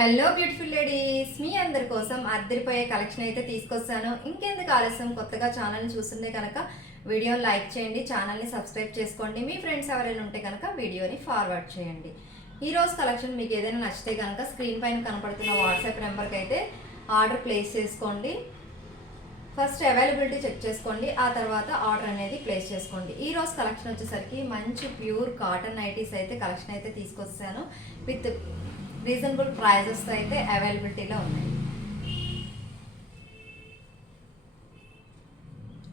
Hello beautiful ladies, మీ అందరి కోసం అద్దరిపోయే collection అయితే తీసుకొస్తాను. ఇంకెందుకు ఆలస్యం, కొత్తగా ఛానల్ని చూస్తుంటే కనుక వీడియోని లైక్ చేయండి, ఛానల్ని సబ్స్క్రైబ్ చేసుకోండి. మీ ఫ్రెండ్స్ ఎవరైనా ఉంటే కనుక వీడియోని ఫార్వర్డ్ చేయండి. ఈరోజు కలెక్షన్ మీకు ఏదైనా నచ్చితే కనుక స్క్రీన్ పైన కనపడుతున్న వాట్సాప్ నెంబర్కి అయితే ఆర్డర్ ప్లేస్ చేసుకోండి. ఫస్ట్ అవైలబిలిటీ చెక్ చేసుకోండి, ఆ తర్వాత ఆర్డర్ అనేది ప్లేస్ చేసుకోండి. ఈ రోజు కలెక్షన్ వచ్చేసరికి మంచి ప్యూర్ కాటన్ నైటీస్ అయితే కలెక్షన్ అయితే తీసుకొస్తాను. విత్ రీజనబుల్ ప్రైజెస్ అయితే అవైలబిలిటీలో ఉన్నాయి.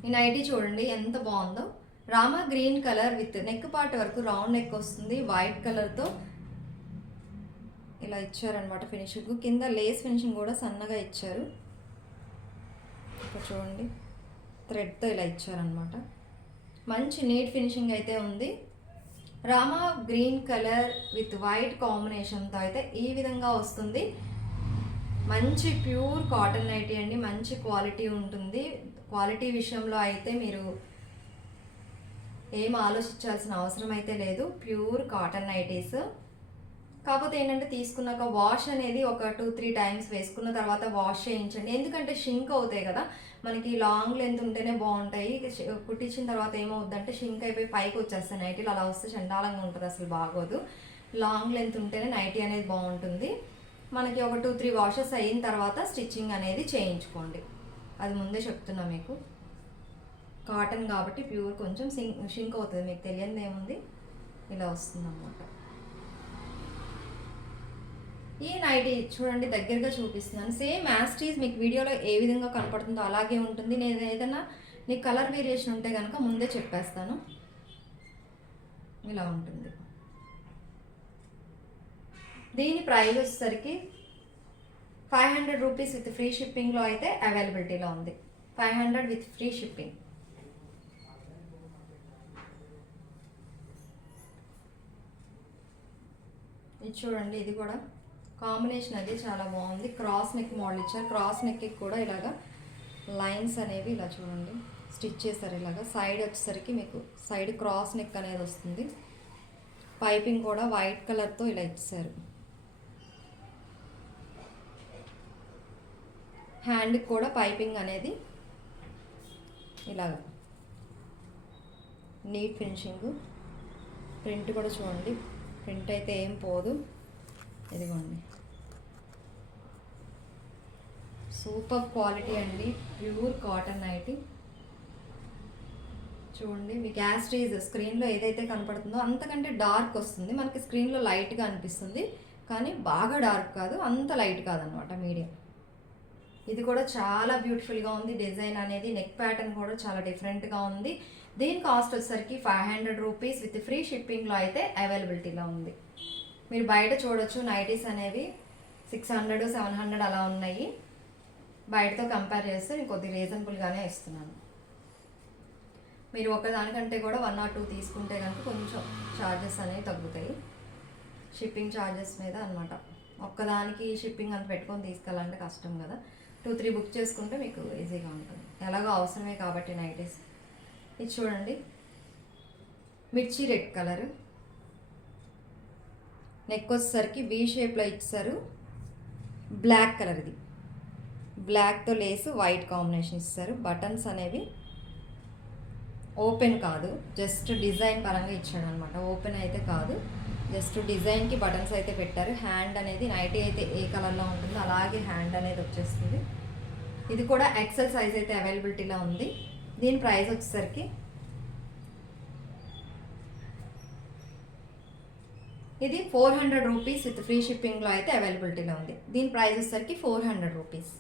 ఈ నైటీ చూడండి ఎంత బాగుందో. Rama green colour with neck part వరకు రౌండ్ నెక్ వస్తుంది. వైట్ కలర్తో ఇలా ఇచ్చారనమాట ఫినిషింగ్. కింద లేస్ ఫినిషింగ్ కూడా సన్నగా ఇచ్చారు. ఇక్కడ చూడండి థ్రెడ్తో ఇలా ఇచ్చారనమాట. మంచి నీట్ ఫినిషింగ్ అయితే ఉంది. Rama green colour with white కాంబినేషన్తో అయితే ఈ విధంగా వస్తుంది. మంచి ప్యూర్ కాటన్ నైటీ అండి, మంచి క్వాలిటీ ఉంటుంది. క్వాలిటీ విషయంలో అయితే మీరు ఏం ఆలోచించాల్సిన అవసరం అయితే లేదు. Pure cotton nighties. కాకపోతే ఏంటంటే తీసుకున్నాక వాష్ అనేది ఒక 2-3 టైమ్స్ వేసుకున్న తర్వాత వాష్ చేయించండి. ఎందుకంటే షింక్ అవుతాయి కదా, మనకి లాంగ్ లెంత్ ఉంటేనే బాగుంటాయి. కుట్టించిన తర్వాత ఏమవుద్దంటే షింక్ అయిపోయి పైకి వచ్చేస్తాయి నైటీలు. అలా వస్తే చండాలంగా ఉంటుంది, అసలు బాగోదు. లాంగ్ లెంత్ ఉంటేనే నైటీ అనేది బాగుంటుంది. మనకి ఒక 2-3 వాషెస్ అయిన తర్వాత స్టిచ్చింగ్ అనేది చేయించుకోండి. అది ముందే చెప్తున్నా మీకు. కాటన్ కాబట్టి ప్యూర్ కొంచెం షింక్ అవుతుంది, మీకు తెలియనిది ఏముంది. ఇలా వస్తుంది అన్నమాట. ఈ నైటీ చూడండి, దగ్గరగా చూపిస్తున్నాను. సేమ్ యాస్టీస్ మీకు వీడియోలో ఏ విధంగా కనపడుతుందో అలాగే ఉంటుంది. నేను ఏదైనా నీకు కలర్ వేరియేషన్ ఉంటే కనుక ముందే చెప్పేస్తాను. ఇలా ఉంటుంది. దీని ప్రైస్ వచ్చేసరికి 500 రూపీస్ విత్ ఫ్రీ షిప్పింగ్లో అయితే అవైలబిలిటీలో ఉంది. 500 విత్ ఫ్రీ షిప్పింగ్. ఇది చూడండి, ఇది కూడా కాంబినేషన్ అది చాలా బాగుంది. క్రాస్ నెక్ మోడల్ ఇచ్చారు. క్రాస్ నెక్కి కూడా ఇలాగా లైన్స్ అనేవి ఇలా చూడండి స్టిచ్ చేశారు. ఇలాగా సైడ్ వచ్చేసరికి మీకు సైడ్ క్రాస్ నెక్ అనేది వస్తుంది. పైపింగ్ కూడా వైట్ కలర్తో ఇలా ఇచ్చారు. హ్యాండ్కి కూడా పైపింగ్ అనేది ఇలాగా నీట్ ఫినిషింగ్. ప్రింట్ కూడా చూడండి, ప్రింట్ అయితే ఏం పోదు. ఇదిగోండి, సూపర్ క్వాలిటీ అండి, ప్యూర్ కాటన్ నైటీ. చూడండి మీకు యాస్టీజ్ స్క్రీన్లో ఏదైతే కనపడుతుందో అంతకంటే డార్క్ వస్తుంది. మనకి స్క్రీన్లో లైట్గా అనిపిస్తుంది, కానీ బాగా డార్క్ కాదు, అంత లైట్ కాదనమాట, మీడియం. ఇది కూడా చాలా బ్యూటిఫుల్గా ఉంది. డిజైన్ అనేది నెక్ ప్యాటర్న్ కూడా చాలా డిఫరెంట్గా ఉంది. దీని కాస్ట్ వచ్చేసరికి 500 రూపీస్ విత్ ఫ్రీ షిప్పింగ్లో అయితే అవైలబిలిటీలో ఉంది. మీరు బయట చూడొచ్చు నైటీస్ అనేవి 600-700 అలా ఉన్నాయి. బయటతో కంపేర్ చేస్తే నేను కొద్దిగా రీజనబుల్గానే ఇస్తున్నాను. మీరు ఒకదానికంటే కూడా 1 or 2 తీసుకుంటే కనుక కొంచెం ఛార్జెస్ అనేవి తగ్గుతాయి. షిప్పింగ్ ఛార్జెస్ మీద అనమాట. ఒక్కదానికి షిప్పింగ్ అంత పెట్టుకొని తీసుకెళ్ళాలంటే కష్టం కదా. 2-3 బుక్ చేసుకుంటే మీకు ఈజీగా ఉంటుంది. ఎలాగో అవసరమే కాబట్టి నైటీస్. ఇది చూడండి, మిర్చి రెడ్ కలర్. నెక్ వచ్చేసరికి వీ షేప్లో ఇచ్చారు. బ్లాక్ కలర్, ఇది బ్లాక్తో లేసు వైట్ కాంబినేషన్ ఇస్తారు. బటన్స్ అనేవి ఓపెన్ కాదు, జస్ట్ డిజైన్ పరంగా ఇచ్చాడు అనమాట. ఓపెన్ అయితే కాదు, జస్ట్ డిజైన్కి బటన్స్ అయితే పెట్టారు. హ్యాండ్ అనేది నైటీ అయితే ఏ కలర్లో ఉంటుందో అలాగే హ్యాండ్ అనేది వచ్చేస్తుంది. ఇది కూడా ఎక్సెల్ సైజ్ అయితే అవైలబిలిటీలో ఉంది. దీని ప్రైస్ వచ్చేసరికి ఇది 400 రూపీస్ విత్ ఫ్రీ షిప్పింగ్లో అయితే అవైలబిలిటీలో ఉంది. దీని ప్రైస్ వచ్చేసరికి 400 రూపీస్.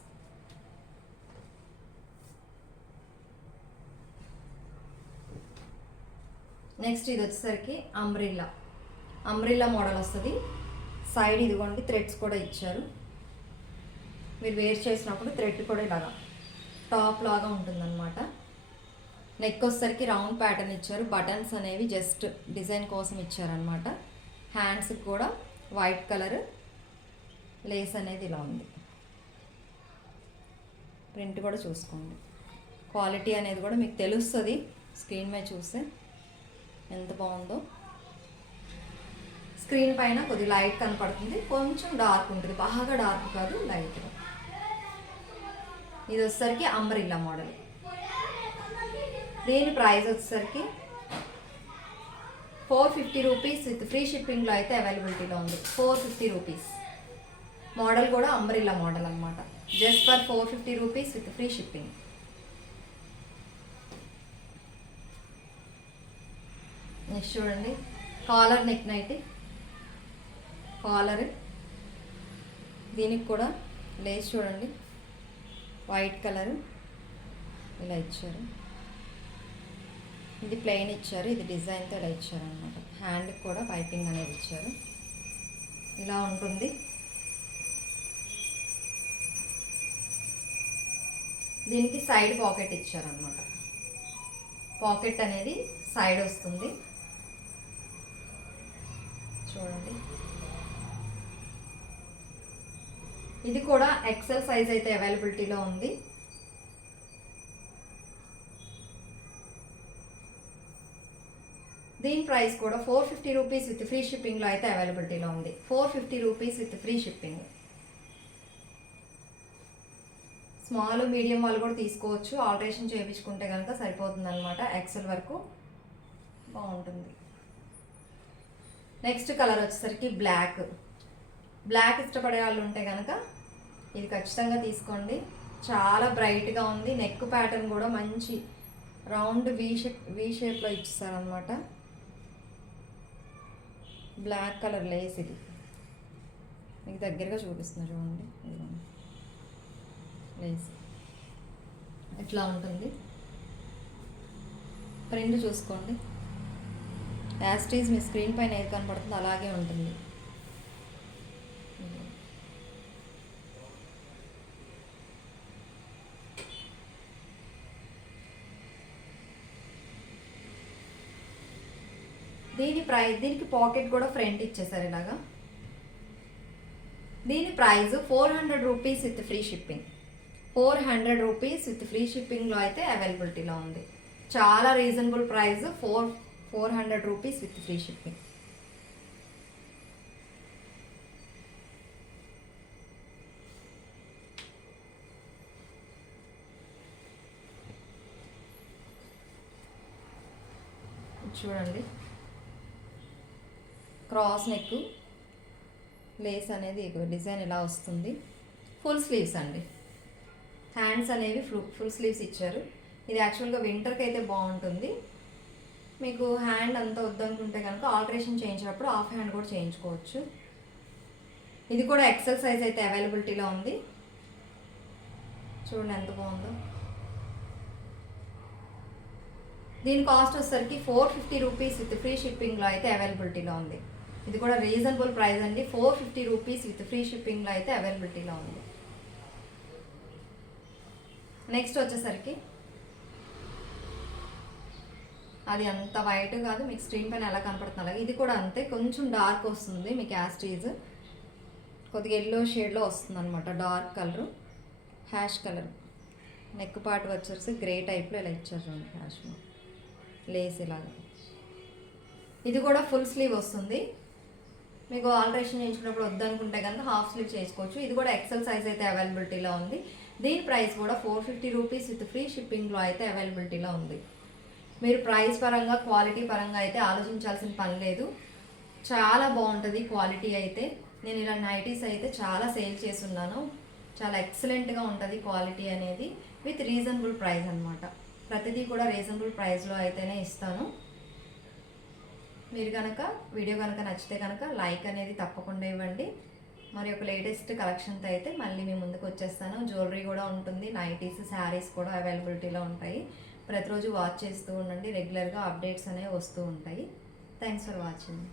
నెక్స్ట్ ఇది వచ్చేసరికి అంబ్రిల్లా మోడల్ వస్తుంది. సైడ్ ఇదిగోండి థ్రెడ్స్ కూడా ఇచ్చారు. మీరు వేర్ చేసినప్పుడు థ్రెడ్ కూడా ఇలాగా టాప్ లాగా ఉంటుందన్నమాట. నెక్ వచ్చేసరికి రౌండ్ ప్యాటర్న్ ఇచ్చారు. బటన్స్ అనేవి జస్ట్ డిజైన్ కోసం ఇచ్చారనమాట. హ్యాండ్స్కి కూడా వైట్ కలర్ లేస్ అనేది ఇలా ఉంది. ప్రింట్ కూడా చూసుకోండి. క్వాలిటీ అనేది కూడా మీకు తెలుస్తుంది స్క్రీన్ మీద చూస్తే ఎంత బాగుందో. స్క్రీన్ పైన కొద్దిగా లైట్ కనపడుతుంది, కొంచెం డార్క్ ఉంటుంది, బాగా డార్క్ కాదు, లైట్గా. ఇది వచ్చేసరికి అంబ్రిల్లా మోడల్. దీని ప్రైస్ వచ్చేసరికి 450 రూపీస్ విత్ ఫ్రీ షిప్పింగ్లో అయితే అవైలబిలిటీలో ఉంది. 450 రూపీస్. మోడల్ కూడా అంబ్రిల్లా మోడల్ అనమాట. Just for 450 rupees with free shipping. Next చూడండి, కాలర్ నెక్ నైటీ. కాలర్, దీనికి కూడా లేస్ చూడండి, వైట్ కలర్ ఇలా ఇచ్చారు. ఇది ప్లెయిన్ ఇచ్చారు, ఇది డిజైన్తో ఇలా ఇచ్చారు అనమాట. హ్యాండ్కి కూడా పైపింగ్ అనేది ఇచ్చారు. ఇలా ఉంటుంది. దీనికి సైడ్ పాకెట్ ఇచ్చారనమాట. పాకెట్ అనేది సైడ్ వస్తుంది చూడండి. ఇది కూడా ఎక్సెల్ సైజ్ అయితే అవైలబిలిటీలో ఉంది. దీని ప్రైస్ కూడా 450 రూపీస్ విత్ ఫ్రీ షిప్పింగ్లో అయితే అవైలబిలిటీలో ఉంది. 450 rupees with free shipping. Small medium వాళ్ళు కూడా తీసుకోవచ్చు. ఆల్టరేషన్ చేయించుకుంటే కనుక సరిపోతుంది అనమాట. ఎక్సెల్ వరకు బాగుంటుంది. నెక్స్ట్ కలర్ వచ్చేసరికి బ్లాక్. బ్లాక్ ఇష్టపడే వాళ్ళు ఉంటే కనుక ఇది ఖచ్చితంగా తీసుకోండి. చాలా బ్రైట్గా ఉంది. నెక్ ప్యాటర్న్ కూడా మంచి రౌండ్ వీ షేప్లో ఇచ్చేసారనమాట. Black colour Lay's. ఇది మీకు దగ్గరగా చూపిస్తున్నా చూడండి. లేస్ ఇట్లా ఉంటుంది. ప్రింట్ చూసుకోండి. యాస్టీజ్ మీ స్క్రీన్ పైన ఏది కనపడుతుందో అలాగే ఉంటుంది. దీనికి పాకెట్ కూడా ఫ్రంట్ ఇచ్చేసారు ఇలాగా. దీని price 400 rupees with free shipping. 400 rupees with free షిప్పింగ్లో అయితే అవైలబిలిటీలో ఉంది. చాలా reasonable price. 400 rupees with free shipping. చూడండి, క్రాస్ నెక్ లేస్ అనేది డిజైన్ ఇలా వస్తుంది. ఫుల్ స్లీవ్స్ అండి. హ్యాండ్స్ అనేవి ఫుల్ స్లీవ్స్ ఇచ్చారు. ఇది యాక్చువల్గా వింటర్కి అయితే బాగుంటుంది. మీకు హ్యాండ్ అంతా వద్దనుకుంటే కనుక ఆల్టరేషన్ చేయించినప్పుడు హాఫ్ హ్యాండ్ కూడా చేయించుకోవచ్చు. ఇది కూడా ఎక్సెల్ సైజ్ అయితే అవైలబిలిటీలో ఉంది. చూడండి ఎంత బాగుందో. దీని కాస్ట్ వచ్చేసరికి 450 రూపీస్ విత్ ఫ్రీ షిప్పింగ్లో అయితే అవైలబిలిటీలో ఉంది. ఇది కూడా రీజనబుల్ ప్రైస్ అండి. 450 రూపీస్ విత్ ఫ్రీ షిప్పింగ్లో అయితే అవైలబిలిటీలో ఉంది. నెక్స్ట్ వచ్చేసరికి అది అంత వైట్ కాదు, మీకు స్క్రీన్ పైన ఎలా కనపడుతుంది అలాగే. ఇది కూడా అంతే, కొంచెం డార్క్ వస్తుంది మీకు. యాస్టీజ్ కొద్దిగా ఎల్లో షేడ్లో వస్తుంది అనమాట. Dark colour, ash colour. Neck part వచ్చేసి గ్రే టైప్లో ఇలా ఇచ్చారు చూడండి. హ్యాష్ లేస్ ఇలాగా. ఇది కూడా ఫుల్ స్లీవ్ వస్తుంది. మీకు ఆల్టరేషన్ చేయించుకున్నప్పుడు వద్దనుకుంటే కనుక హాఫ్ స్లీవ్ చేసుకోవచ్చు. ఇది కూడా ఎక్సెల్ సైజ్ అయితే అవైలబిలిటీలో ఉంది. దీని ప్రైస్ కూడా 450 రూపీస్ విత్ ఫ్రీ షిప్పింగ్లో అయితే అవైలబిలిటీలో ఉంది. మీరు ప్రైస్ పరంగా క్వాలిటీ పరంగా అయితే ఆలోచించాల్సిన పని లేదు. చాలా బాగుంటుంది క్వాలిటీ అయితే. నేను ఇలా నైటీస్ అయితే చాలా సేల్ చేస్తున్నాను. చాలా ఎక్సలెంట్గా ఉంటుంది క్వాలిటీ అనేది, విత్ రీజనబుల్ ప్రైస్ అనమాట. ప్రతిదీ కూడా రీజనబుల్ ప్రైస్లో అయితేనే ఇస్తాను. మీరు కనుక వీడియో కనుక నచ్చితే కనుక లైక్ అనేది తప్పకుండా ఇవ్వండి. మరి ఒక లేటెస్ట్ కలెక్షన్తో అయితే మళ్ళీ మీ ముందుకు వచ్చేస్తాను. జ్యువెలరీ కూడా ఉంటుంది, నైటీస్, శారీస్ కూడా అవైలబిలిటీలో ఉంటాయి. ప్రతిరోజు వాచ్ చేస్తూ ఉండండి. రెగ్యులర్గా అప్డేట్స్ అనేవి వస్తూ ఉంటాయి. Thanks for watching.